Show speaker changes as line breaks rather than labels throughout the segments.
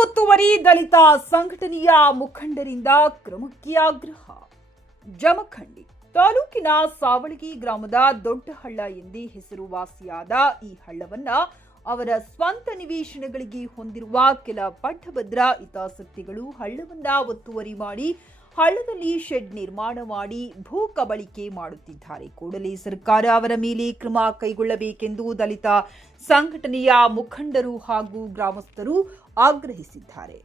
ಒತ್ತುವರಿ ದಲಿತ ಸಂಘಟನೆಯ ಮುಖಂಡರಿಂದ ಕ್ರಮಕ್ಕೆ ಆಗ್ರಹ. ಜಮಖಂಡಿ ತಾಲೂಕಿನ ಸಾವಳಗಿ ಗ್ರಾಮದ ದೊಡ್ಡ ಹಳ್ಳ ಎಂದೇ ಹೆಸರುವಾಸಿಯಾದ ಈ ಹಳ್ಳವನ್ನ ಅವರ ಸ್ವಂತ ನಿವೇಶನಗಳಿಗೆ ಹೊಂದಿರುವ ಕೆಲ ಪಟ್ಟಭದ್ರ ಹಿತಾಸಕ್ತಿಗಳು ಹಳ್ಳವನ್ನ ಒತ್ತುವರಿ ಮಾಡಿ ಹಳ್ಳದಲ್ಲಿ ಶೆಡ್ ನಿರ್ಮಾಣ ಮಾಡಿ ಭೂ ಕಬಳಿಕೆ ಮಾಡುತ್ತಿದ್ದಾರೆ. ಕೂಡಲೇ ಸರ್ಕಾರ ಅವರ ಮೇಲೆ ಕ್ರಮ ಕೈಗೊಳ್ಳಬೇಕೆಂದು ದಲಿತ ಸಂಘಟನೆಯ ಮುಖಂಡರು ಹಾಗೂ ಗ್ರಾಮಸ್ಥರು ಆಗ್ರಹಿಸಿದ್ದಾರೆ.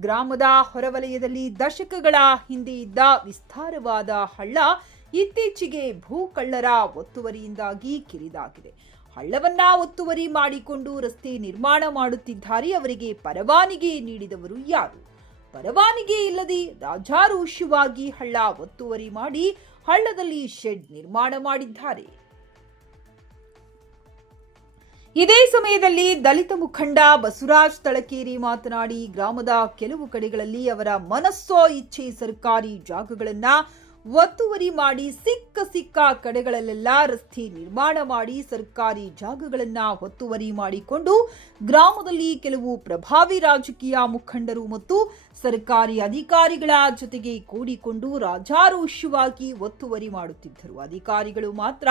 ಗ್ರಾಮದ ಹೊರವಲಯದಲ್ಲಿ ದಶಕಗಳ ಹಿಂದೆ ಇದ್ದ ವಿಸ್ತಾರವಾದ ಹಳ್ಳ ಇತ್ತೀಚೆಗೆ ಭೂಕಳ್ಳರ ಒತ್ತುವರಿಯಿಂದಾಗಿ ಕಿರಿದಾಗಿದೆ. ಹಳ್ಳವನ್ನ ಒತ್ತುವರಿ ಮಾಡಿಕೊಂಡು ರಸ್ತೆ ನಿರ್ಮಾಣ ಮಾಡುತ್ತಿದ್ದಾರೆ. ಅವರಿಗೆ ಪರವಾನಿಗೆ ನೀಡಿದವರು ಯಾರು? ಪರವಾನಗಿ ಇಲ್ಲದೆ ರಾಜಾರೋಷ್ಯವಾಗಿ ಹಳ್ಳ ಒತ್ತುವರಿ ಮಾಡಿ ಹಳ್ಳದಲ್ಲಿ ಶೆಡ್ ನಿರ್ಮಾಣ ಮಾಡಿದ್ದಾರೆ. ಇದೇ ಸಮಯದಲ್ಲಿ ದಲಿತ ಮುಖಂಡ ಬಸವರಾಜ್ ತಳಕೇರಿ ಮಾತನಾಡಿ, ಗ್ರಾಮದ ಕೆಲವು ಕಡೆಗಳಲ್ಲಿ ಅವರ ಮನಸ್ಸೋ ಇಚ್ಛೆ ಸರ್ಕಾರಿ ಜಾಗಗಳನ್ನ ಒತ್ತುವರಿ ಮಾಡಿ ಸಿಕ್ಕ ಸಿಕ್ಕ ಕಡೆಗಳಲ್ಲೆಲ್ಲ ರಸ್ತೆ ನಿರ್ಮಾಣ ಮಾಡಿ ಸರ್ಕಾರಿ ಜಾಗಗಳನ್ನ ಒತ್ತುವರಿ ಮಾಡಿಕೊಂಡು ಗ್ರಾಮದಲ್ಲಿ ಕೆಲವು ಪ್ರಭಾವಿ ರಾಜಕೀಯ ಮುಖಂಡರು ಮತ್ತು ಸರ್ಕಾರಿ ಅಧಿಕಾರಿಗಳ ಜೊತೆಗೆ ಕೂಡಿಕೊಂಡು ರಾಜಾರೋಷ್ಯವಾಗಿ ಒತ್ತುವರಿ ಮಾಡುತ್ತಿದ್ದರು. ಅಧಿಕಾರಿಗಳು ಮಾತ್ರ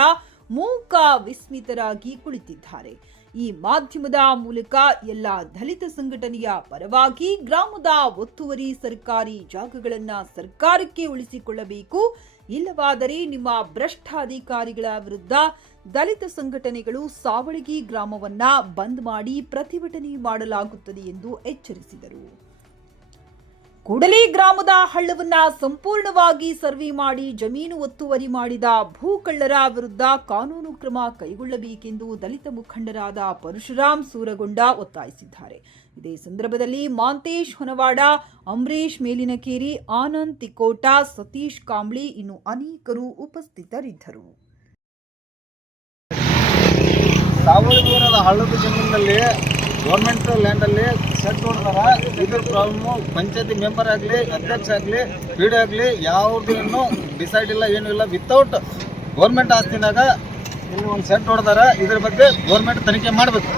ಮೂಕ ವಿಸ್ಮಿತರಾಗಿ ಕುಳಿತಿದ್ದಾರೆ. ಈ ಮಾಧ್ಯಮದ ಮೂಲಕ ಎಲ್ಲ ದಲಿತ ಸಂಘಟನೆಯ ಪರವಾಗಿ ಗ್ರಾಮದ ಒತ್ತುವರಿ ಸರ್ಕಾರಿ ಜಾಗಗಳನ್ನ ಸರ್ಕಾರಕ್ಕೆ ಉಳಿಸಿಕೊಳ್ಳಬೇಕು. ಇಲ್ಲವಾದರೆ ನಿಮ್ಮ ಭ್ರಷ್ಟ ಅಧಿಕಾರಿಗಳ ವಿರುದ್ಧ ದಲಿತ ಸಂಘಟನೆಗಳು ಸಾವಳಗಿ ಗ್ರಾಮವನ್ನ ಬಂದ್ ಮಾಡಿ ಪ್ರತಿಭಟನೆ ಮಾಡಲಾಗುತ್ತದೆ ಎಂದು ಎಚ್ಚರಿಸಿದರು. ಕೂಡಲೇ ಗ್ರಾಮದ ಹಳ್ಳವನ್ನ ಸಂಪೂರ್ಣವಾಗಿ ಸರ್ವೆ ಮಾಡಿ ಜಮೀನು ಒತ್ತುವರಿ ಮಾಡಿದ ಭೂಕಳ್ಳರ ವಿರುದ್ಧ ಕಾನೂನು ಕ್ರಮ ಕೈಗೊಳ್ಳಬೇಕೆಂದು ದಲಿತ ಮುಖಂಡರಾದ ಪರಶುರಾಮ್ ಸೂರಗೊಂಡ ಒತ್ತಾಯಿಸಿದ್ದಾರೆ. ಇದೇ ಸಂದರ್ಭದಲ್ಲಿ ಮಾಂತೇಶ್ ಹೊನವಾಡ ಅಂಬರೀಶ್ ಮೇಲಿನಕೇರಿ, ಆನಂದ್ ತಿಕೋಟ ಸತೀಶ್ ಕಾಂಬ್ಳಿ ಇನ್ನು ಅನೇಕರು ಉಪಸ್ಥಿತರಿದ್ದರು.
ಹಳ್ಳದ ಜಮೀನಲ್ಲಿ ಗೌರ್ಮೆಂಟ್ ಲ್ಯಾಂಡಲ್ಲಿ ಸೆಟ್ ನೋಡಿದಾರ ಇದ್ರ ಪ್ರಾಬ್ಲಮ್ ಪಂಚಾಯತಿ ಮೆಂಬರ್ ಆಗಲಿ, ಅಧ್ಯಕ್ಷ ಆಗಲಿ ಪಿ ಡಿ ಆಗಲಿ ಯಾವುದನ್ನು ಡಿಸೈಡ್ ಇಲ್ಲ, ಏನೂ ಇಲ್ಲ. ವಿತೌಟ್ ಗೌರ್ಮೆಂಟ್ ಆಸ್ತಿನಾಗ ಇಲ್ಲಿ ಒಂದು ಸೆಟ್ ಹೊಡ್ದಾರ, ಇದ್ರ ಬಗ್ಗೆ ಗೌರ್ಮೆಂಟ್ ತನಿಖೆ ಮಾಡಬೇಕು.